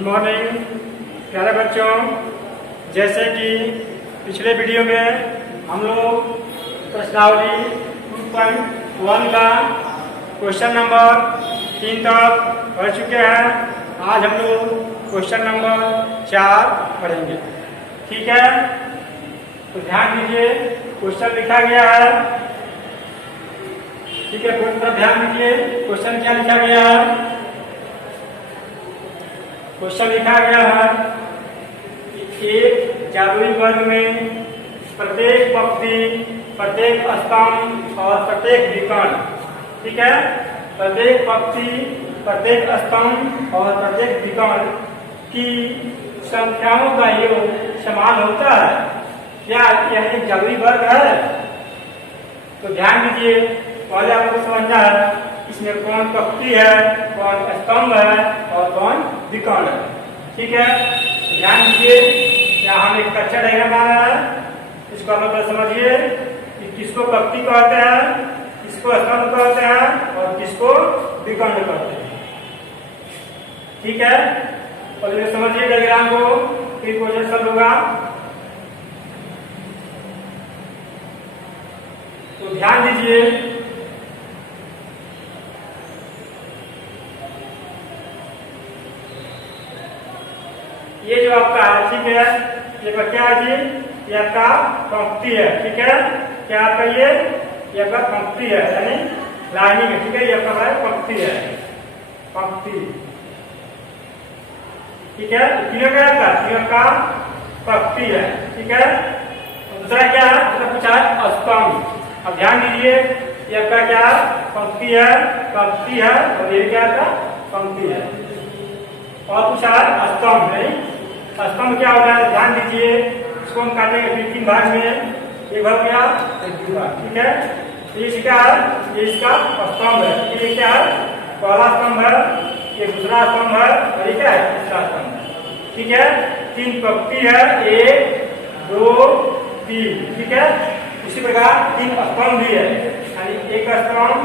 Good morning प्यारे बच्चों। जैसे कि पिछले वीडियो में हम लोग प्रश्नावली 2.1 का क्वेश्चन नंबर 3 तक पढ़ चुके हैं। आज हम लोग क्वेश्चन नंबर 4 पढ़ेंगे। ठीक है, तो ध्यान दीजिए, क्वेश्चन लिखा गया है। ठीक है, पूरी ध्यान दीजिए, क्वेश्चन क्या लिखा गया है। क्वेश्चन लिखा गया है कि एक जादुई वर्ग में प्रत्येक पंक्ति, प्रत्येक स्तंभ और प्रत्येक विकर्ण, ठीक है, प्रत्येक पंक्ति, प्रत्येक स्तंभ और प्रत्येक विकर्ण की संख्याओं का योग समान होता है। क्या यह एक जादुई वर्ग है? तो ध्यान दीजिए, पहले आपको समझना है इसमें कौन पंक्ति है, कौन स्तंभ है और कौन विकर्ण है। ठीक है, ध्यान दीजिए, यहाँ हम एक कच्चा डायग्राम बना रहा है। इसको आप लोग समझिए कि किसको पंक्ति कहते हैं, किसको स्तंभ कहते हैं और किसको विकर्ण कहते हैं। ठीक है, और ये समझिए डायग्राम को, फिर क्वेश्चन सॉल्व होगा। तो ध्यान दीजिए, ये जो आपका है, ठीक है, ये क्या है जी, ये आपका पंक्ति है। ठीक है, क्या आपका ये आपका पंक्ति है, यानी लाइनिंग है। ठीक है, ये आपका है पंक्ति है, पंक्ति। ठीक है, तीनों क्या आपका, तीनों का पंक्ति है। ठीक है, दूसरा क्या है, दूसरा पूछा है स्तंभ। अब ध्यान दीजिए, ये आपका क्या पंक्ति है, पंक्ति है, और ये क्या आपका पंक्ति है। और पूछा है स्तंभ, नहीं स्तंभ क्या होता है, ध्यान दीजिए, इसको हम काटेंगे फिर 3 भाग में, एक भाग गया एक दो भाग। ठीक है, ये इसका है, ये इसका स्तंभ है। ये क्या है, पहला स्तंभ है, ये दूसरा स्तंभ है और ये क्या है, तीसरा स्तंभ है। ठीक है, 3 पंक्ति है, 1 2 3। ठीक है, इसी प्रकार 3 स्तंभ भी है, यानी 1 स्तंभ,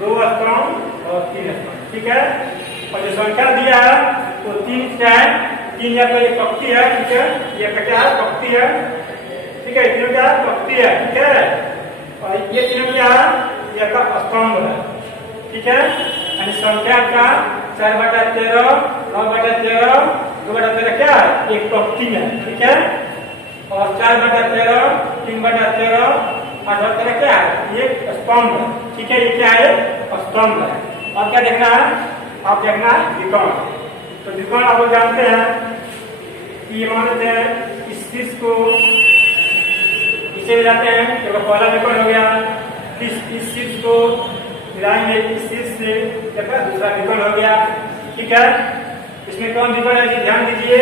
2 स्तंभ और 3 स्तंभ। ठीक है, और जो संख्या दिया है वो 3 क्या है, 3 या तो ये पंक्ति है। ठीक है, ये क्या है, पंक्ति है। ठीक है, तीनों क्या है, पंक्ति है। ठीक है, और ये तीनों क्या है, ये का स्तंभ है। ठीक है, यानी संख्या का 4/13, 9/13, 2/13 क्या है, एक पंक्ति है। ठीक है, और 4/13, 3/13, 8/13 क्या है, ये स्तंभ है। ठीक है, ये क्या है, स्तंभ है। और क्या देखना है, आप देखना है विकर्ण। तो विकर्ण आप लोग जानते हैं कि ये मान लेते हैं इस शीर्ष को इसे मिलाते हैं, तो पहला विकर्ण हो गया। इस शीर्ष को मिलाएंगे इस शीर्ष से, दूसरा विकर्ण हो गया। ठीक है, इसमें कौन विकर्ण है, ध्यान दीजिए,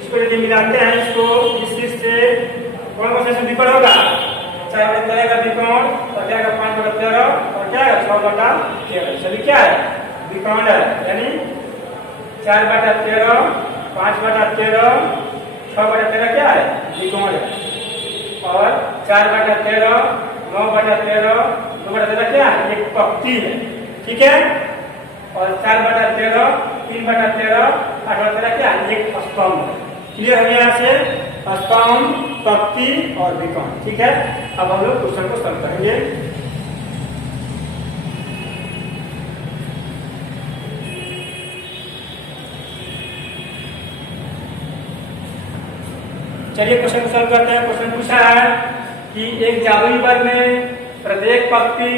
इसको यदि मिलाते हैं, इसको इस शीर्ष से कौन सा विकर्ण होगा, 4/13 का विकर्ण, और क्या 5/13 और क्या 6/13। सभी क्या है, विकर्ण है, यानी 4/13, 5/13, 6/13 क्या है, विकर्ण है। और 4/13, 9/13, 2/13 क्या है, एक पंक्ति है। ठीक है, और 4/13, 3/13, 8/13 क्या है, एक स्तंभ है। क्लियर हो गया से स्तंभ, पंक्ति और विकर्ण। ठीक है, अब हम लोग क्वेश्चन को सॉल्व करेंगे। चलिए क्वेश्चन को सॉल्व करते हैं। क्वेश्चन पूछा है कि एक जादुई वर्ग में प्रत्येक पंक्ति,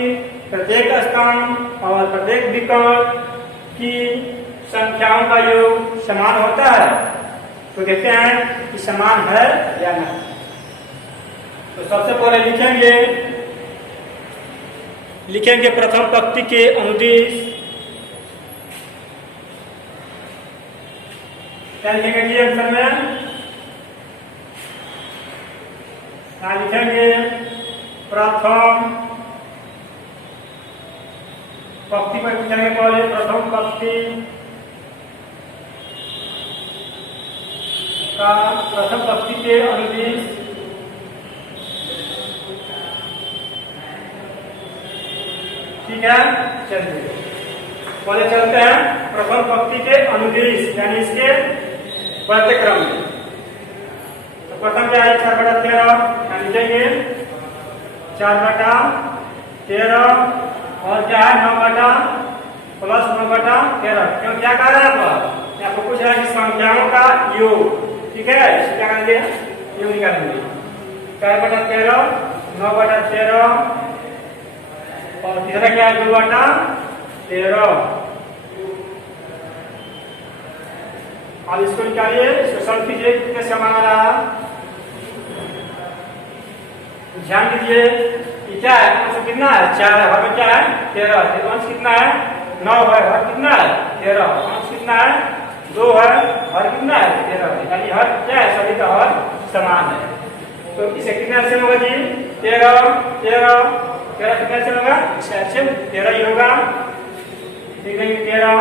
प्रत्येक स्तंभ और प्रत्येक विकर्ण की संख्याओं का योग समान होता है। तो देखते हैं कि समान है या नहीं। तो सबसे पहले लिखेंगे प्रथम पंक्ति के अनुदिश। क्या लिखेंगे जी आंसर में, लिखेंगे प्रथम पंक्ति पर लिखेंगे, पहले प्रथम पंक्ति का प्रथम पंक्ति के अनुदिश ठीक है। चलिए पहले चलते हैं प्रथम पंक्ति के अनुदिश यानी इसके बढ़ते क्रम में। तो प्रथम क्या है 4/13 यानी लिखेंगे 4/13 और क्या है 9/+ 9/13। क्यों क्या कह रहा है आपको पूछ रहा है कि संख्याओं का योग, ठीक है, इसे क्या करेंगे योग निकालेंगे 4/13 9/13 और तीसरा क्या है 2/13। अब इसको निकालिए, इसको सॉल्व कीजिए, कितने समान आ रहा। ध्यान दीजिए ये क्या है, कितना है 4 है, हर क्या है 13, अंश कितना है 9 है, हर कितना है 13, अंश कितना है 2 है, हर कितना है 13, यानी हर क्या है सभी का हर समान है। तो इसे कितना एलसीएम होगा जी 13 13 13 कितना एलसीएम होगा, इसका एलसीएम 13 ही होगा। ठीक है 13,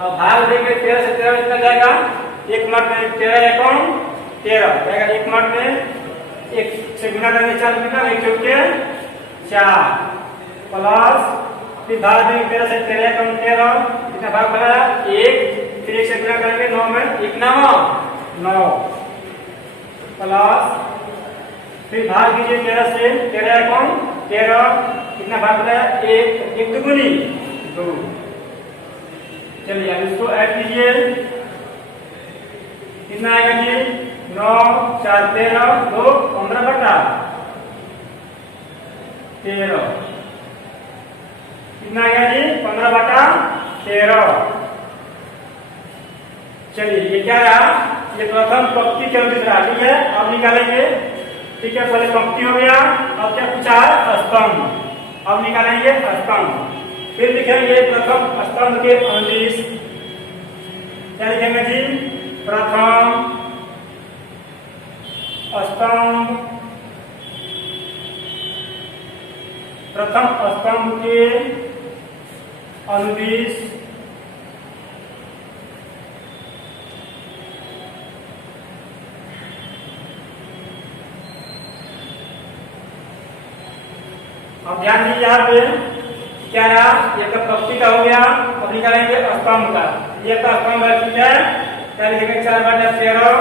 अब भाग देंगे 13 से 13 कितना जाएगा, एक मार्क में 13 एकम 13 जाएगा, एक मार्क में एक से गुना करेंगे 4 कितना 1 चौके 4 प्लस फिर भाग देंगे 13 से 13 एकम 13 कितना भाग बना 1, फिर 1 से गुना करेंगे 9 में 1 9 प्लस फिर भाग दीजिए 13 से 13 एकम 13 कितना भाग बना 1 1 दुगुनी 2। चलिए अब इसको ऐड कीजिए, कितना आएगा जी 9 4 13 2 15/13 कितना आएगा जी 15/13। चलिए ये क्या रहा, ये प्रथम पंक्ति के अनुदिश रहा, ठीक है। अब निकालेंगे, ठीक है, पहले पंक्ति हो गया, अब क्या पूछा है स्तंभ, अब निकालेंगे स्तंभ, फिर लिखेंगे प्रथम स्तंभ के अनुदिश। क्या लिखेंगे जी प्रथम स्तंभ, प्रथम स्तंभ के अनुदिश अब ध्यान दीजिए यहाँ पे क्या रहा, ये तो पंक्ति का हो गया, अब निकालेंगे स्तंभ का। ये तो स्तंभ है, ठीक है, क्या लिखेंगे 4/13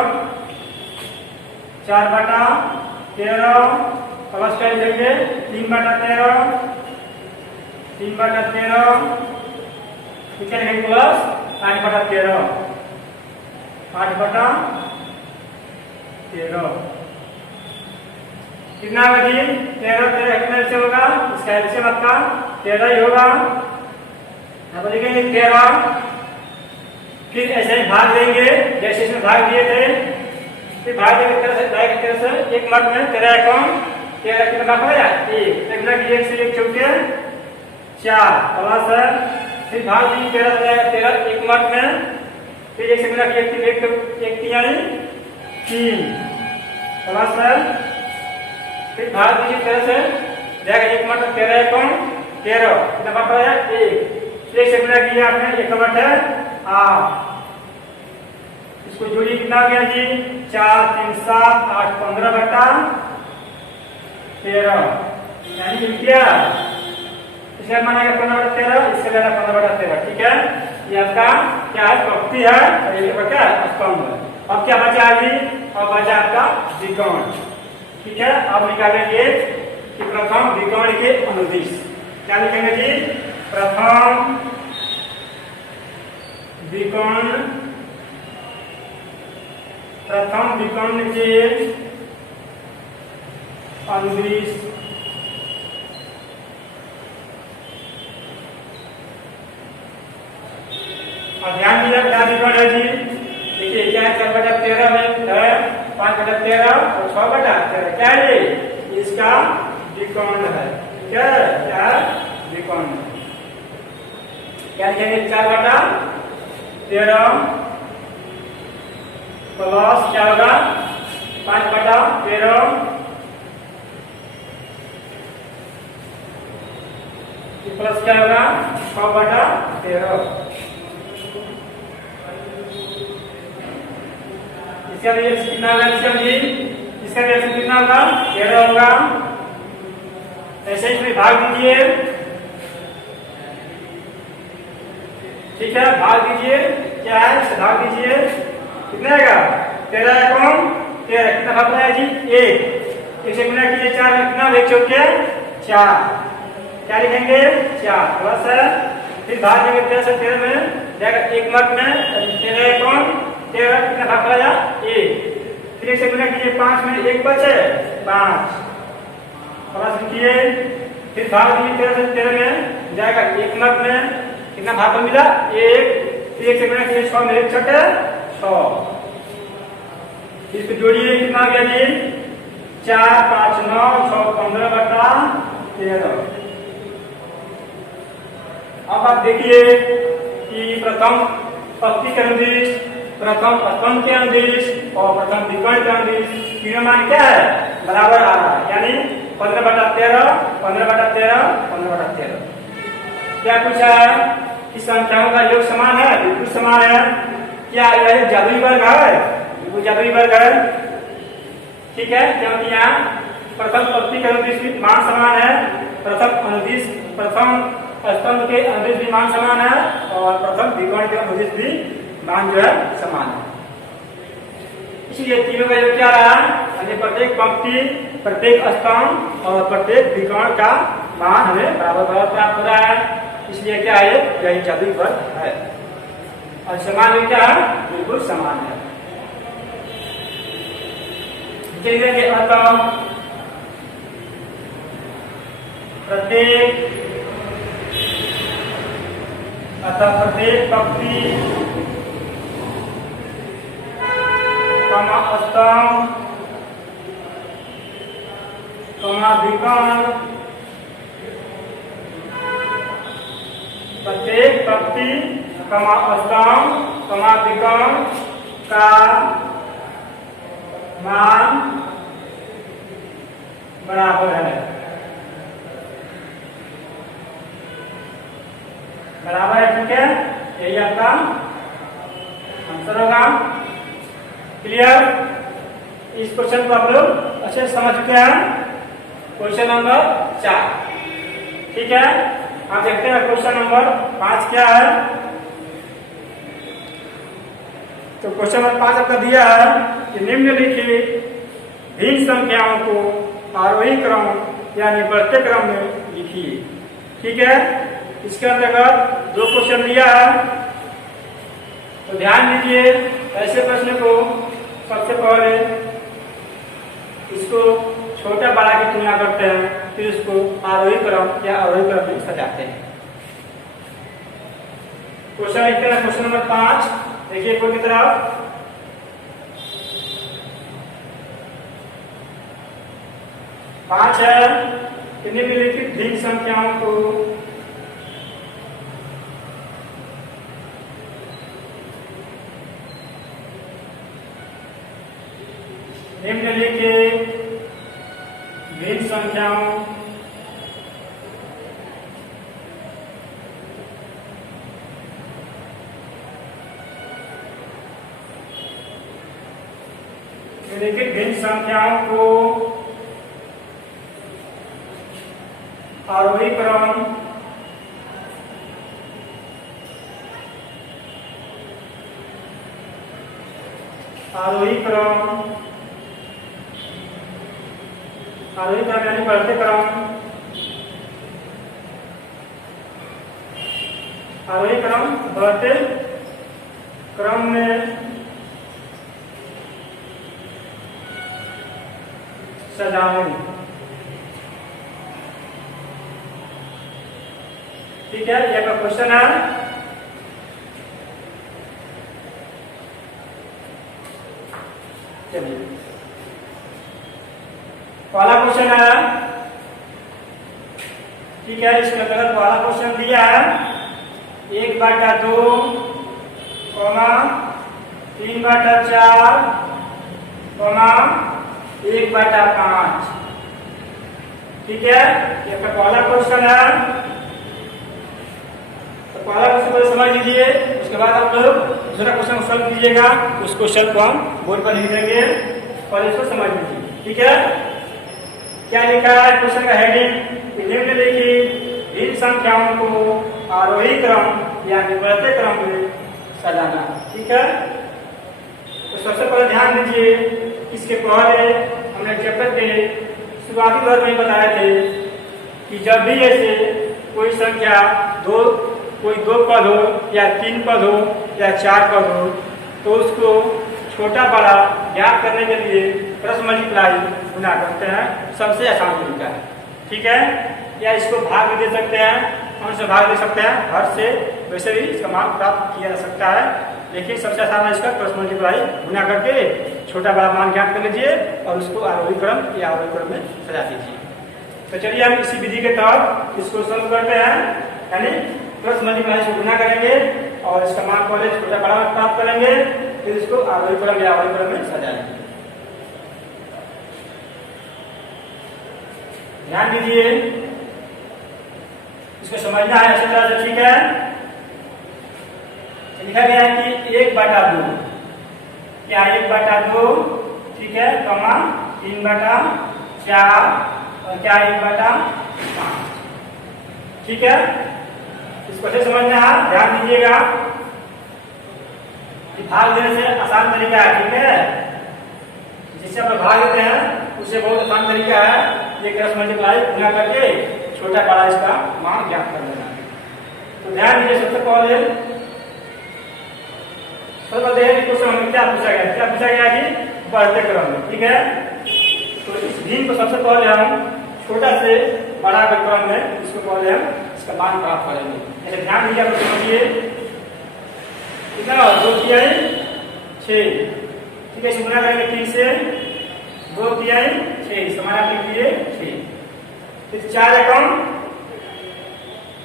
4/13 प्लस क्या लिखेंगे 3/13 3/13 ठीक है, प्लस 8/13 8/13 कितना होगा जी 13 13 कितना से होगा, इसका एलसीएम आपका 13 ही होगा। अब लिखेंगे 13, फिर ऐसे ही भाग देंगे जैसे इसमें भाग दिए थे, फिर भाग देंगे 13 से एक मार्क में 13 एकम 13 कितना भाग हो जाए 1 से 1 चौके 4 प्लस है, फिर भाग देंगे 13 से 13 एक मार्क में, फिर 1 से गुना किया 1 यानी 3 प्लस है, फिर भाग दीजिए 13 से जाएगा एक मार्क 13 एकम 13 कितना भाग पड़ा 1 से गुना किया आपने 1/8 इसको जोड़िए कितना हो गया जी 4 3 7 8 15/13 यानी क्या इसका मान आएगा 15/13, इससे लेना 15/13, ठीक है। ये आपका क्या है पंक्ति है, ये क्या स्तंभ है। अब क्या बचा जी, अब बचा आपका विकर्ण, ठीक है। अब निकालेंगे कि प्रथम विकर्ण के अनुदिश। क्या लिखेंगे जी प्रथम विकर्ण के अनुदिश और ध्यान दीजिए क्या विकर्ण है जी, देखिए क्या है 4/13 में है 5/13 और 6/13 क्या है ये इसका विकर्ण है, ठीक है, क्या है विकर्ण। क्या लिखेंगे 4/13 प्लस क्या होगा 5/13 प्लस क्या होगा 6/13। इसका रिएक्शन कितना होगा जी, इसका रिएक्शन कितना होगा 13 होगा। ऐसे इसमें भाग दीजिए ठीक है, भाग दीजिए, क्या है इसे भाग दीजिए, कितना आएगा 13 कौन 13, कितना भाग रहा है जी 1 से गुना कीजिए 4 में, कितना 1 चौके 4, क्या लिखेंगे 4 प्लस है, फिर भाग देंगे 13 से 13 में जाएगा 1 मार्क में 13 कौन 13, कितना भाग रहा है 1, फिर 1 से गुना कीजिए 5 में 1 बचे 5 प्लस लिखिए, फिर भाग दीजिए 13 से 13 में जाएगा 1 मार्क में, कितना भाग पर मिला 1, फिर 1 से गुना कीजिए 6 में 1 छठे 6, इसको जोड़िए कितना आ गया जी 4 5 9 6 15 बटा 13। अब आप देखिए कि प्रथम पंक्ति के अनुदिश, प्रथम स्तंभ के अनुदिश और प्रथम विकर्ण के अनुदिश तीनों मान क्या है बराबर आ रहा है, यानी 15 बटा 13 15 बटा 13 15 बटा 13। क्या पूछा है कि संख्याओं का योग समान है, बिल्कुल समान है। क्या यह जादुई वर्ग है, बिल्कुल जादुई वर्ग है, ठीक है, क्योंकि यहाँ प्रथम पंक्ति के अनुदिश मान समान है, प्रथम अनुदिश प्रथम स्तंभ के अनुदिश भी मान समान है और प्रथम विकर्ण के अनुदिश भी मान जो है समान है, इसलिए तीनों का योग क्या रहा, यानी प्रत्येक पंक्ति प्रत्येक स्तंभ और प्रत्येक विकर्ण का मान हमें बराबर बराबर प्राप्त हो रहा है, इसलिए क्या है यही जादुई वर्ग है और समान में क्या है बिल्कुल समान है। चलिए अतः प्रत्येक पंक्ति स्तंभ विकर्ण, प्रत्येक पंक्ति स्तंभ विकर्ण का मान बराबर है, बराबर है, ठीक है, यही आपका आंसर होगा। क्लियर, इस क्वेश्चन को आप लोग अच्छे से समझ चुके हैं। क्वेश्चन नंबर 4, ठीक है, आप देखते हैं क्वेश्चन नंबर 5 क्या है। तो क्वेश्चन नंबर 5 आपका दिया है कि निम्नलिखित भिन्न संख्याओं को आरोही क्रम यानी बढ़ते क्रम में लिखिए, ठीक है। इसके अंतर्गत 2 क्वेश्चन दिया है, तो ध्यान दीजिए ऐसे प्रश्न को सबसे पहले इसको छोटा बड़ा की तुलना करते हैं, फिर इसको आरोही क्रम या अवरोही क्रम में सजाते हैं। क्वेश्चन लिखते हैं क्वेश्चन नंबर 5, देखिए कोई की तरफ, पांच है निम्नलिखित भिन्न संख्याओं को निम्नलिखित भिन्न संख्याओं निम्नलिखित भिन्न संख्याओं को आरोही क्रम यानी बढ़ते क्रम, आरोही क्रम बढ़ते क्रम में सजाएं, ठीक है, यह का क्वेश्चन है। चलिए पहला क्वेश्चन है, ठीक है, इसके अंतर्गत पहला क्वेश्चन दिया है 1/2, 3/4, 1/5, ठीक है, यह का पहला क्वेश्चन है। तो पहला क्वेश्चन को समझ लीजिए, उसके बाद आप लोग दूसरा क्वेश्चन सॉल्व कीजिएगा, उस क्वेश्चन को हम बोर्ड पर लिख देंगे, पहले इसको समझ लीजिए, ठीक है। क्या लिखा है क्वेश्चन का हेडिंग, निम्नलिखित भिन्न संख्याओं को आरोही क्रम यानी बढ़ते क्रम में सजाना। ठीक है, तो सबसे पहले ध्यान दीजिए, इसके पहले हमने चैप्टर के शुरुआती दौर में बताए थे कि जब भी ऐसे कोई संख्या कोई दो पद हो या 3 पद हो या 4 पद हो तो उसको छोटा बड़ा ज्ञात करने के लिए क्रॉस मल्टीप्लाई गुना करते हैं, सबसे आसान तरीका है। ठीक है, या इसको भाग दे सकते हैं, कौन से भाग दे सकते हैं, हर से वैसे भी इसका मान प्राप्त किया जा सकता है, लेकिन सबसे आसान है इसका क्रॉस मल्टीप्लाई गुना करके छोटा बड़ा मान ज्ञात कर लीजिए और उसको आरोही क्रम या अवरोही क्रम में सजा दीजिए। तो चलिए हम इसी विधि के तहत इसको सॉल्व करते हैं, यानी क्रॉस मल्टीप्लाई से गुना करेंगे और इसका मान पहले छोटा बड़ा प्राप्त करेंगे, फिर इसको आरोही क्रम या अवरोही क्रम में सजाएंगे। ध्यान दीजिए, इसको समझना है अच्छी तरह से। ठीक है, लिखा गया है कि 1/2 क्या 1/2, ठीक है, कमा 3/4 और क्या 1/5। ठीक है, इसको से समझना है, ध्यान दीजिएगा कि भाग देने से आसान तरीका है। ठीक है, जिससे हम भाग देते हैं उससे बहुत आसान तरीका है ये क्रॉस मल्टीप्लाई गुना करके छोटा बड़ा इसका मान ज्ञात कर देना। तो ध्यान दीजिए, सबसे पहले क्वेश्चन में क्या पूछा गया कि बढ़ते क्रम में। ठीक है, तो इस भिन्न को सबसे पहले हम छोटा से बड़ा क्रम में इसको पहले हम इसका मान प्राप्त करेंगे। ऐसे ध्यान दीजिए, आप समझिए कितना 2 तिहाई 6। ठीक है, इसे गुना करेंगे 3 से, 2 तिहाई 6, समाना लिख दिए 6। फिर 4 एकम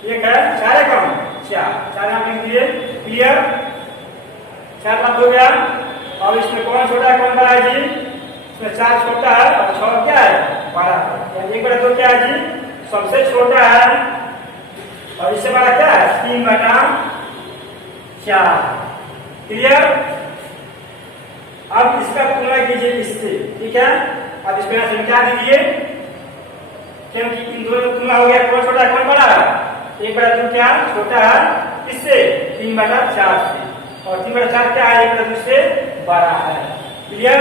1 है, 4 एकम 4 नाम लिख दिए। क्लियर, 4 बात हो गया। और इसमें कौन छोटा है कौन बड़ा है जी? इसमें 4 छोटा है और 6 क्या है, बड़ा। 1/2 क्या है जी, सबसे छोटा है और इससे बड़ा क्या है 3/4। क्लियर, अब इसका तुलना कीजिए इससे। ठीक है, अब इसको यहां से क्या दीजिए, क्योंकि इन दोनों तुलना हो गया, कौन छोटा है कौन बड़ा है। 1/2 क्या छोटा है इससे, 3/4 से, और 3/4 क्या है 1/2 से बड़ा है। क्लियर,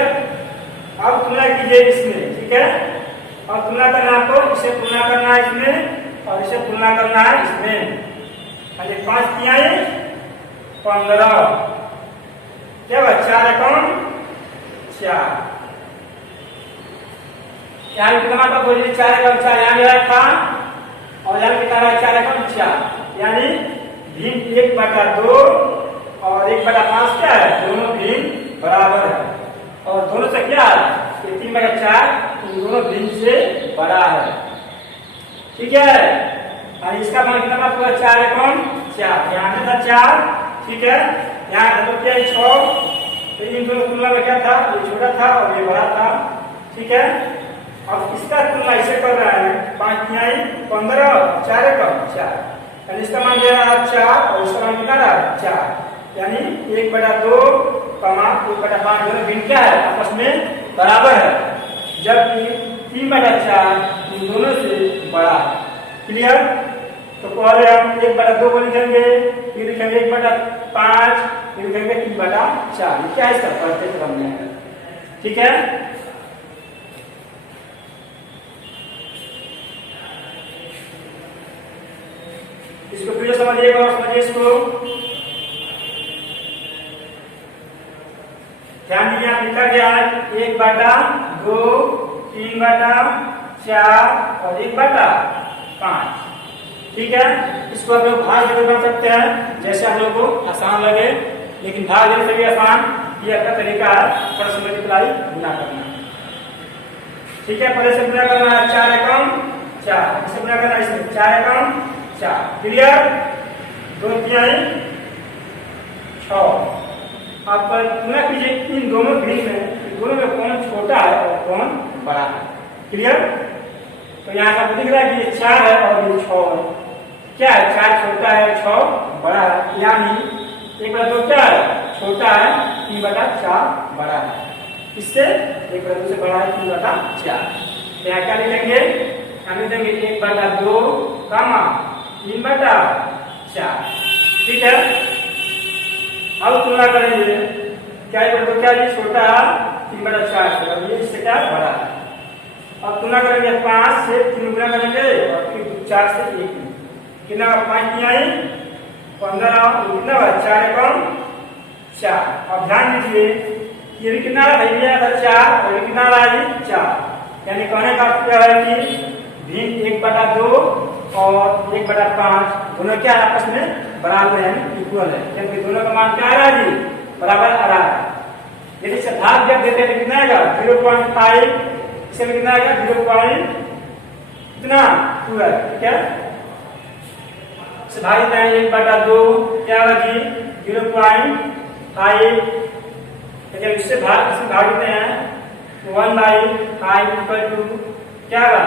अब तुलना कीजिए इसमें। ठीक है, अब तुलना करना आपको, इसे तुलना करना है इसमें और इसे तुलना करना है इसमें। 5 तिहाई 15 क्या हुआ, 4 एकम 4। यहाँ कितना का बोलिए 4 एकम 4 यहाँ मेरा था और यहाँ कितना रहा 4 एकम 4, यानी भिन्न 1/2 और 1/5 क्या है, दोनों भिन्न बराबर है और दोनों से क्या है 3/4, दोनों भिन्न से बड़ा है। ठीक है, और इसका मान कितना पूरा 4 एकम 4, यहाँ से था 4। ठीक है, यहाँ तो क्या 6, तो इन दोनों तुलना में क्या था, ये छोटा था और ये बड़ा था। ठीक है, अब इसका तुलना इसे कर रहा है 5 तिहाई 15 और 4 एकम 4, यानी इसका मान दे रहा है 4 और इसका मान कितना रहा 4, यानी 1/2 कमा 1/5 दोनों भिन्न क्या है, आपस में बराबर है, जबकि 3/4 इन दोनों से बड़ा है। क्लियर, तो पहले हम 1/2 को लिखेंगे, फिर लिखेंगे 1/5, फिर लिखेंगे 3/4। क्या है इसका बढ़ते क्रम में है। ठीक है, इसको फिर समझिएगा और समझिए इसको। ध्यान दीजिए, आप लिखा गया है 1/2, 3/4 और 1/5। ठीक है, इसको आप लोग भाग देकर बना सकते हैं, जैसे आप लोग को आसान लगे, लेकिन भाग देने से भी आसान ये आपका तरीका है क्रॉस मल्टीप्लाई गुना करना। ठीक है, पहले से गुना करना है 4 एकम 4, इसे गुना करना है इसमें 4 एकम 4। क्लियर, 2 तिहाई 6। आप तुलना कीजिए इन दोनों भिन्न में, दोनों में कौन छोटा है और कौन बड़ा है। क्लियर, तो यहाँ आपको दिख रहा है कि ये 4 है और ये 6 है। क्या है, 4 छोटा है और 6 बड़ा है, यानी 1/2 क्या है छोटा है, 3/4 बड़ा है। इससे 1/2 से बड़ा है 3/4। यहाँ क्या लिखेंगे, हम लिखेंगे 1/2 कमा 3/4। ठीक है। अब तुलना करेंगे, क्या ये छोटा 3/4 से, और ये इससे क्या बड़ा है। अब तुलना करेंगे 5 से 3 गुना करेंगे और फिर 4 से 1 कितना 5 की आई 15 कितना 4 कम 4। अब ध्यान दीजिए ये भी कितना भैया था 4 और कितना रहा जी 4, यानी कहने का क्या है कि भिन्न 1/2 और 1/5 दोनों क्या आपस में बराबर है, इक्वल है, क्योंकि दोनों का मान क्या आ रहा है जी बराबर आ रहा है। यदि से भाग जब देते हैं कितना आएगा 0.5, इसे कितना आएगा 0. कितना 2 है, ठीक है। से भाग देते हैं 1/2 क्या होगा जी 0.5, जब इससे भाग देते हैं 1/5 इक्वल टू क्या होगा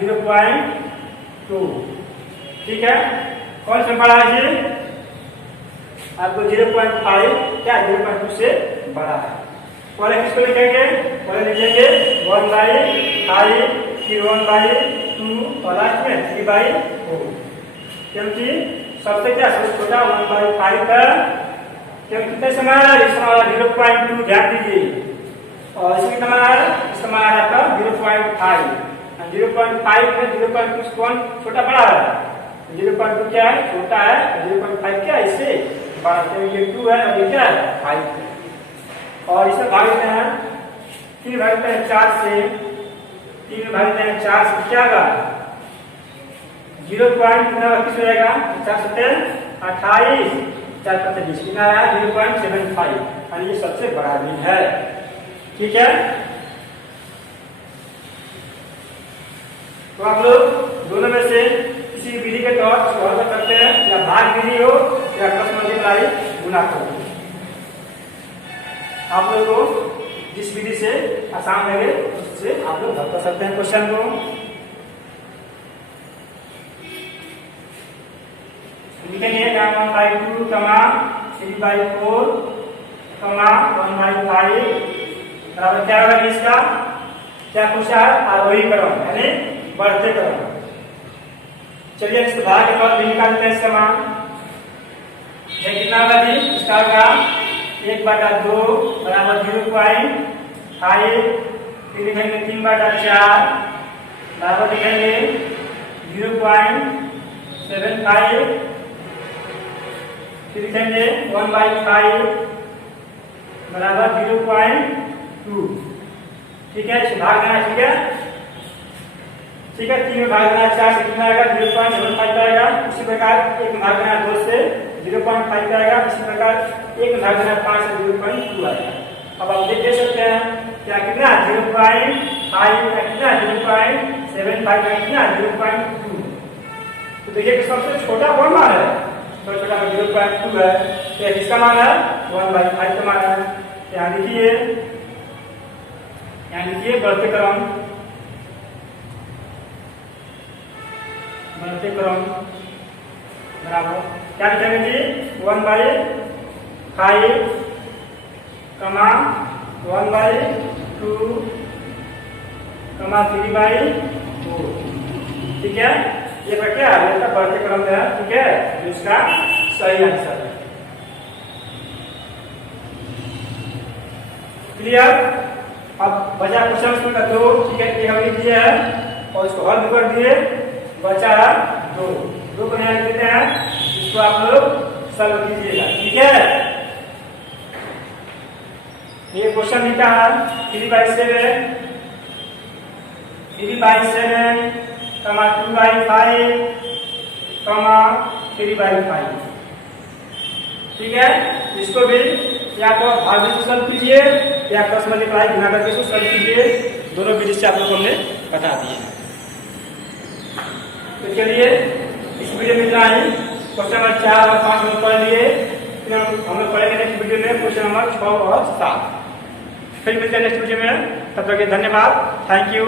0.2, ठीक है। कौन सा बड़ा है जी आपको 0.5 क्या 0.2 से बड़ा है। पहले किसको लिखेंगे, पहले लिखेंगे 1/5 फिर 1/2 और लास्ट में 3/4, क्योंकि सबसे क्या सबसे छोटा 1/5 है, क्योंकि कितने समान है इस समान 0.2 ध्यान दीजिए, और इसमें कितना है इस समान है आपका 0.5, 0.5 में 0.2 से कौन छोटा बड़ा है, 0.2 क्या है छोटा है, 0.5 क्या है इससे बड़ा, तो ये 2 है और ये क्या है 5 है। और इसे भाग देते हैं 3 भागते हैं 4 से, 3 भागते हैं 4 से क्या होगा 0.25 हो जाएगा, 4 से 28, 4 से 20 कितना आया 0.75, यानी ये सबसे बड़ा भी है, ठीक है। तो आप लोग दोनों में से किसी विधि के तहत सॉल्व कर सकते हैं, या भाग विधि हो या क्रॉस मल्टीप्लाई गुना हो, आप लोगों को जिस विधि से आसान लगे उससे आप लोग हल कर सकते हैं क्वेश्चन को। लिखेंगे 1/2 कमा 3/4 कमा 1/5 बराबर क्या होगा इसका, क्या पूछा है आरोही क्रम यानी बढ़ते क्रम। चलिए इसके भाग के तौर पर निकालते हैं इसका मान, ये कितना होगा जी इसका होगा 1/2 बराबर 0.5, फिर लिखेंगे 3/4 बराबर लिखेंगे 0.75, फिर लिखेंगे 1/5 बराबर 0.2, ठीक है। भाग देना, ठीक है, ठीक है। 3 में भाग देना 4 से कितना आएगा 0.75 आएगा, इसी प्रकार 1 में भाग देना 2 से 0.5 आएगा, इसी प्रकार 1 में भाग देना 5 से 0.2 आएगा। अब आप देख सकते हैं क्या कितना 0.5 कितना 0.75 कितना 0.2, तो देखिए कि सबसे छोटा कौन मान है, सबसे छोटा 0.2 है, तो किसका मान है 1/5 का मान है। यहाँ लिखिए बढ़ते क्रम बराबर क्या लिखेंगे जी 1/5 कमा 1/2 कमा 3/4, ठीक है। ये क्या है बढ़ते क्रम है, ठीक है, इसका सही आंसर है। क्लियर। अब बचा क्वेश्चन का 2, ठीक है, ये हमने दिया है और इसको हल कर दिए, बचा 2 को यहाँ लिख देते हैं, इसको आप लोग सॉल्व कीजिएगा, ठीक है। ये क्वेश्चन लिखा है 3/7 कमा 2/5 कमा 3/5, ठीक है। इसको भी या तो भाग से सॉल्व कीजिए या क्रॉस मल्टीप्लाई गुना करके इसको सॉल्व कीजिए, दोनों विधि से आप लोग हमने बता दिए। तो चलिए इस वीडियो में इतना ही, क्वेश्चन नंबर 4 और 5 में पढ़ लिए, फिर हम लोग पढ़ेंगे नेक्स्ट वीडियो में क्वेश्चन नंबर 6 और 7। फिर मिलते हैं नेक्स्ट वीडियो में, तब तक के धन्यवाद, थैंक यू।